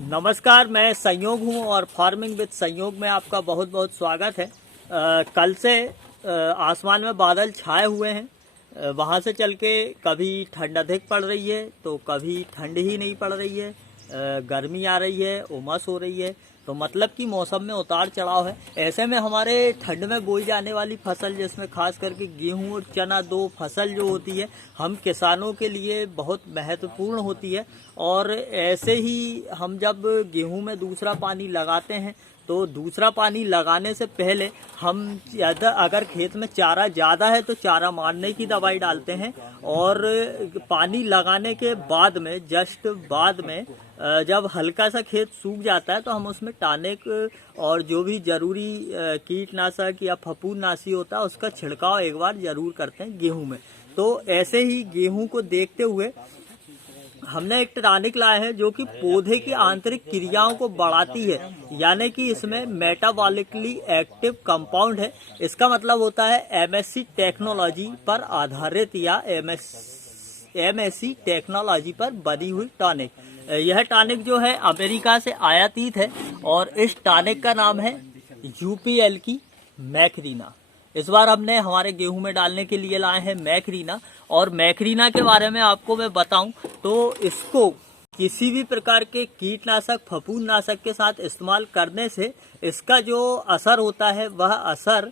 नमस्कार, मैं संयोग हूं और फार्मिंग विद संयोग में आपका बहुत बहुत स्वागत है। कल से आसमान में बादल छाए हुए हैं। वहां से चल के कभी ठंड अधिक पड़ रही है तो कभी ठंड ही नहीं पड़ रही है। गर्मी आ रही है, उमस हो रही है, तो मतलब कि मौसम में उतार चढ़ाव है। ऐसे में हमारे ठंड में बोई जाने वाली फसल, जिसमें खास करके गेहूं और चना, दो फसल जो होती है हम किसानों के लिए बहुत महत्वपूर्ण होती है। और ऐसे ही हम जब गेहूं में दूसरा पानी लगाते हैं तो दूसरा पानी लगाने से पहले हम अगर खेत में चारा ज़्यादा है तो चारा मारने की दवाई डालते हैं। और पानी लगाने के बाद में, जस्ट बाद में, जब हल्का सा खेत सूख जाता है तो हम उसमें टॉनिक और जो भी जरूरी कीटनाशक या फफूंदनाशी होता है उसका छिड़काव एक बार जरूर करते हैं गेहूं में। तो ऐसे ही गेहूं को देखते हुए हमने एक टॉनिक लाया है जो कि पौधे की आंतरिक क्रियाओं को बढ़ाती है, यानी कि इसमें मेटाबॉलिकली एक्टिव कंपाउंड है। इसका मतलब होता है एमएससी टेक्नोलॉजी पर आधारित या एमएससी टेक्नोलॉजी पर बनी हुई टॉनिक। यह टॉनिक जो है अमेरिका से आयातित है और इस टॉनिक का नाम है यूपीएल की मैक्रीना। इस बार हमने हमारे गेहूं में डालने के लिए लाए हैं मैक्रीना। और मैक्रीना के बारे में आपको मैं बताऊं तो इसको किसी भी प्रकार के कीटनाशक, फफूंदनाशक के साथ इस्तेमाल करने से इसका जो असर होता है वह असर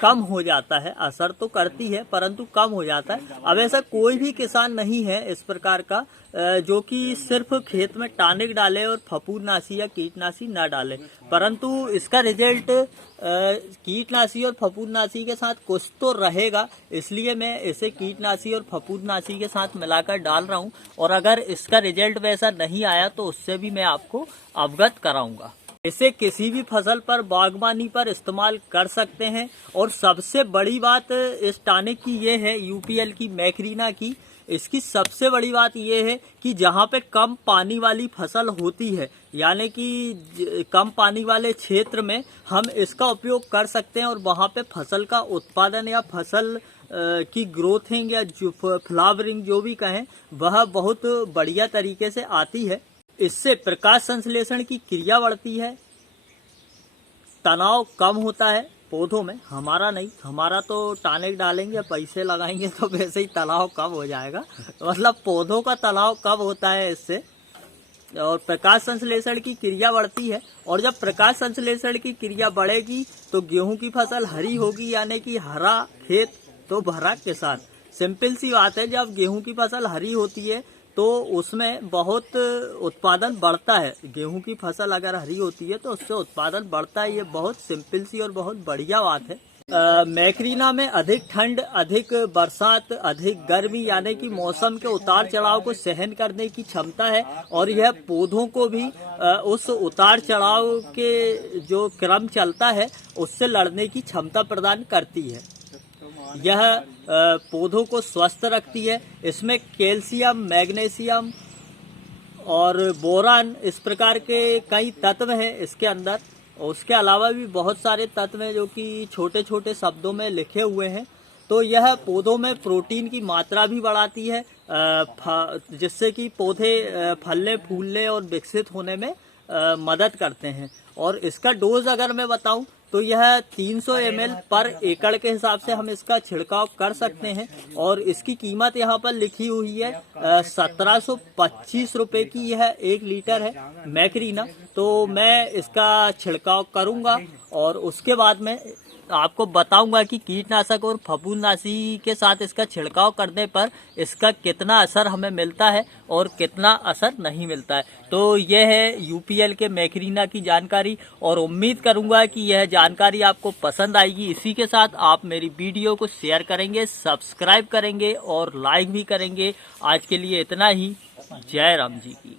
कम हो जाता है। असर तो करती है परंतु कम हो जाता है। अब ऐसा कोई भी किसान नहीं है इस प्रकार का जो कि सिर्फ खेत में टॉनिक डाले और फफूंदनाशी या कीटनाशी न डाले, परंतु इसका रिजल्ट कीटनाशी और फफूंदनाशी के साथ कुछ तो रहेगा। इसलिए मैं इसे कीटनाशी और फफूंदनाशी के साथ मिलाकर डाल रहा हूं। और अगर इसका रिजल्ट वैसा नहीं आया तो उससे भी मैं आपको अवगत कराऊंगा। इसे किसी भी फसल पर, बागवानी पर इस्तेमाल कर सकते हैं। और सबसे बड़ी बात इस टॉनिक की ये है, यूपीएल की मैक्रीना की, इसकी सबसे बड़ी बात यह है कि जहाँ पे कम पानी वाली फसल होती है, यानी कि कम पानी वाले क्षेत्र में हम इसका उपयोग कर सकते हैं और वहाँ पे फसल का उत्पादन या फसल की ग्रोथिंग या जो फ्लावरिंग जो भी कहें वह बहुत बढ़िया तरीके से आती है। इससे प्रकाश संश्लेषण की क्रिया बढ़ती है, तनाव कम होता है पौधों में। हमारा नहीं, हमारा तो टॉनिक डालेंगे, पैसे लगाएंगे तो वैसे ही तनाव कम हो जाएगा। मतलब पौधों का तनाव कम होता है इससे। और प्रकाश संश्लेषण की क्रिया बढ़ती है। और जब प्रकाश संश्लेषण की क्रिया बढ़ेगी तो गेहूं की फसल हरी होगी, यानी कि हरा खेत तो भरा किसान। सिंपल सी बात है, जब गेहूं की फसल हरी होती है तो उसमें बहुत उत्पादन बढ़ता है। गेहूं की फसल अगर हरी होती है तो उससे उत्पादन बढ़ता है। ये बहुत सिंपल सी और बहुत बढ़िया बात है। मैक्रीना में अधिक ठंड, अधिक बरसात, अधिक गर्मी, यानी कि मौसम के उतार चढ़ाव को सहन करने की क्षमता है। और यह पौधों को भी उस उतार चढ़ाव के जो क्रम चलता है उससे लड़ने की क्षमता प्रदान करती है। यह पौधों को स्वस्थ रखती है। इसमें कैल्शियम, मैग्नीशियम और बोरान, इस प्रकार के कई तत्व हैं इसके अंदर। उसके अलावा भी बहुत सारे तत्व हैं जो कि छोटे छोटे शब्दों में लिखे हुए हैं। तो यह पौधों में प्रोटीन की मात्रा भी बढ़ाती है, जिससे कि पौधे फलने, फूलने और विकसित होने में मदद करते हैं। और इसका डोज अगर मैं बताऊं तो यह 300 ml पर एकड़ के हिसाब से हम इसका छिड़काव कर सकते हैं। और इसकी कीमत यहाँ पर लिखी हुई है 1725 रुपए की। यह 1 लीटर है मैक्रीना। तो मैं इसका छिड़काव करूंगा और उसके बाद में आपको बताऊंगा कि कीटनाशक और फफूंदनाशी के साथ इसका छिड़काव करने पर इसका कितना असर हमें मिलता है और कितना असर नहीं मिलता है। तो यह है यूपीएल के मैक्रीना की जानकारी और उम्मीद करूंगा कि यह जानकारी आपको पसंद आएगी। इसी के साथ आप मेरी वीडियो को शेयर करेंगे, सब्सक्राइब करेंगे और लाइक भी करेंगे। आज के लिए इतना ही। जय राम जी की।